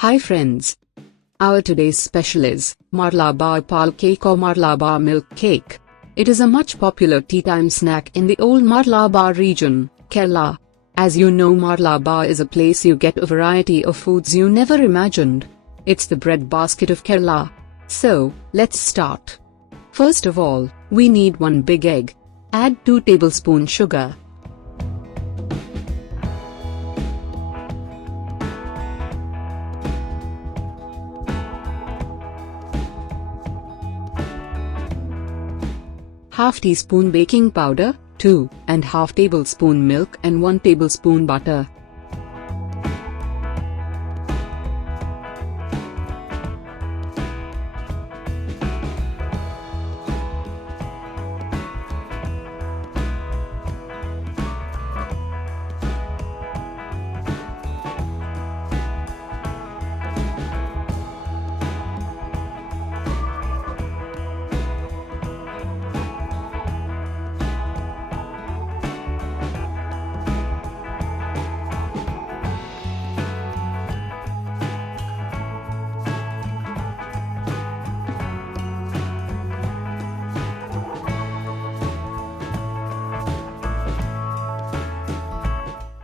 Hi friends. Our today's special is Malabar Paal cake or Malabar milk cake. It is a much popular tea time snack in the old Malabar region, Kerala. As you know, Malabar is a place you get a variety of foods you never imagined. It's the bread basket of Kerala. So, let's start. First of all, we need one big egg. Add 2 tablespoons sugar. Half teaspoon baking powder, 2.5 tablespoon milk and 1 tablespoon butter.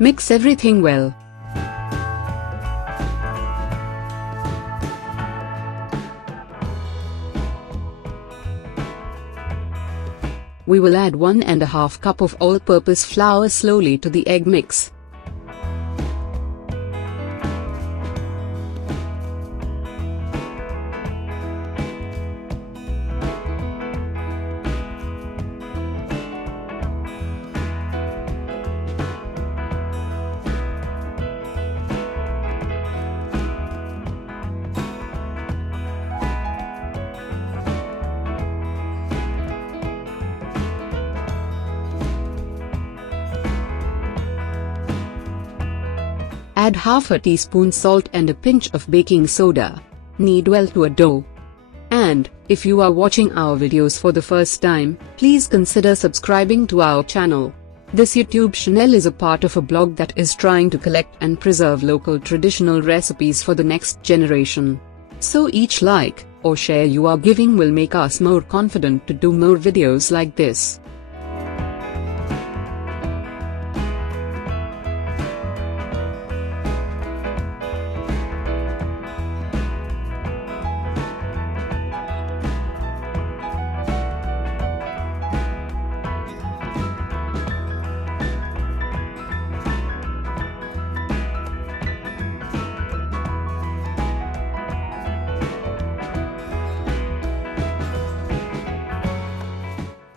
Mix everything well. We will add 1.5 cup of all-purpose flour slowly to the egg mix. Add half a teaspoon salt and a pinch of baking soda. Knead well to a dough. And, if you are watching our videos for the first time, please consider subscribing to our channel. This YouTube channel is a part of a blog that is trying to collect and preserve local traditional recipes for the next generation. So each like or share you are giving will make us more confident to do more videos like this.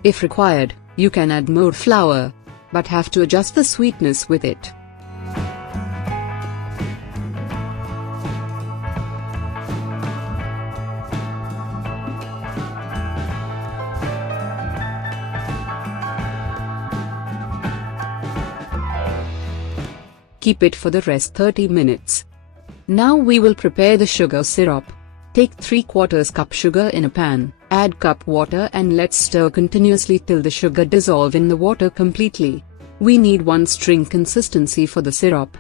If required, you can add more flour, but have to adjust the sweetness with it. Keep it for the rest 30 minutes. Now we will prepare the sugar syrup. Take 3/4 cup sugar in a pan, add cup water and let's stir continuously till the sugar dissolve in the water completely. We need 1 string consistency for the syrup.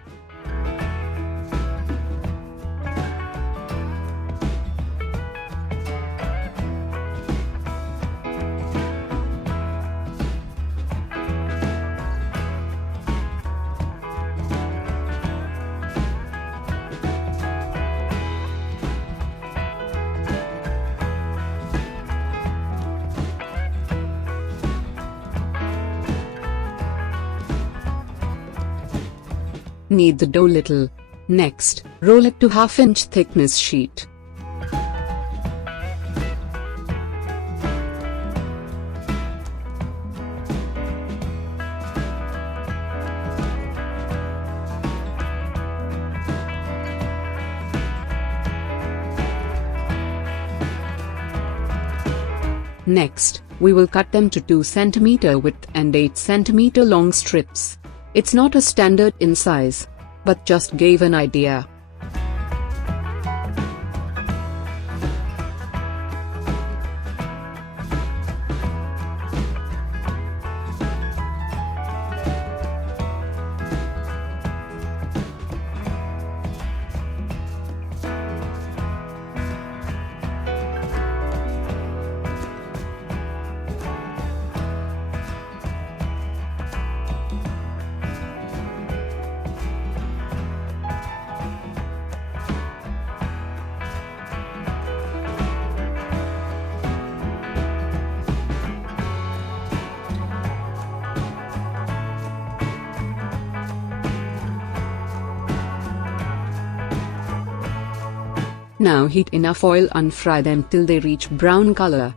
Knead the dough little. Next, roll it to 1/2 inch thickness sheet. Next, we will cut them to 2 cm width and 8 cm long strips. It's not a standard in size, but just gave an idea. Now heat enough oil and fry them till they reach brown color.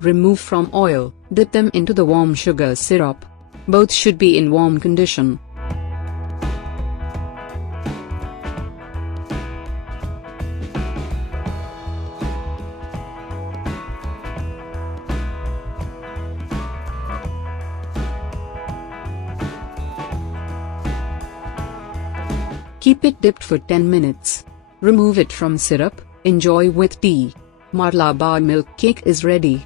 Remove from oil, dip them into the warm sugar syrup. Both should be in warm condition. Keep it dipped for 10 minutes. Remove it from syrup, enjoy with tea. Malabar milk cake is ready.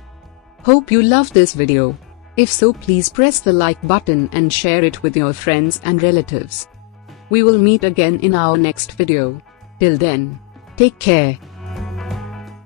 Hope you loved this video. If so, please press the like button and share it with your friends and relatives. We will meet again in our next video. Till then, take care.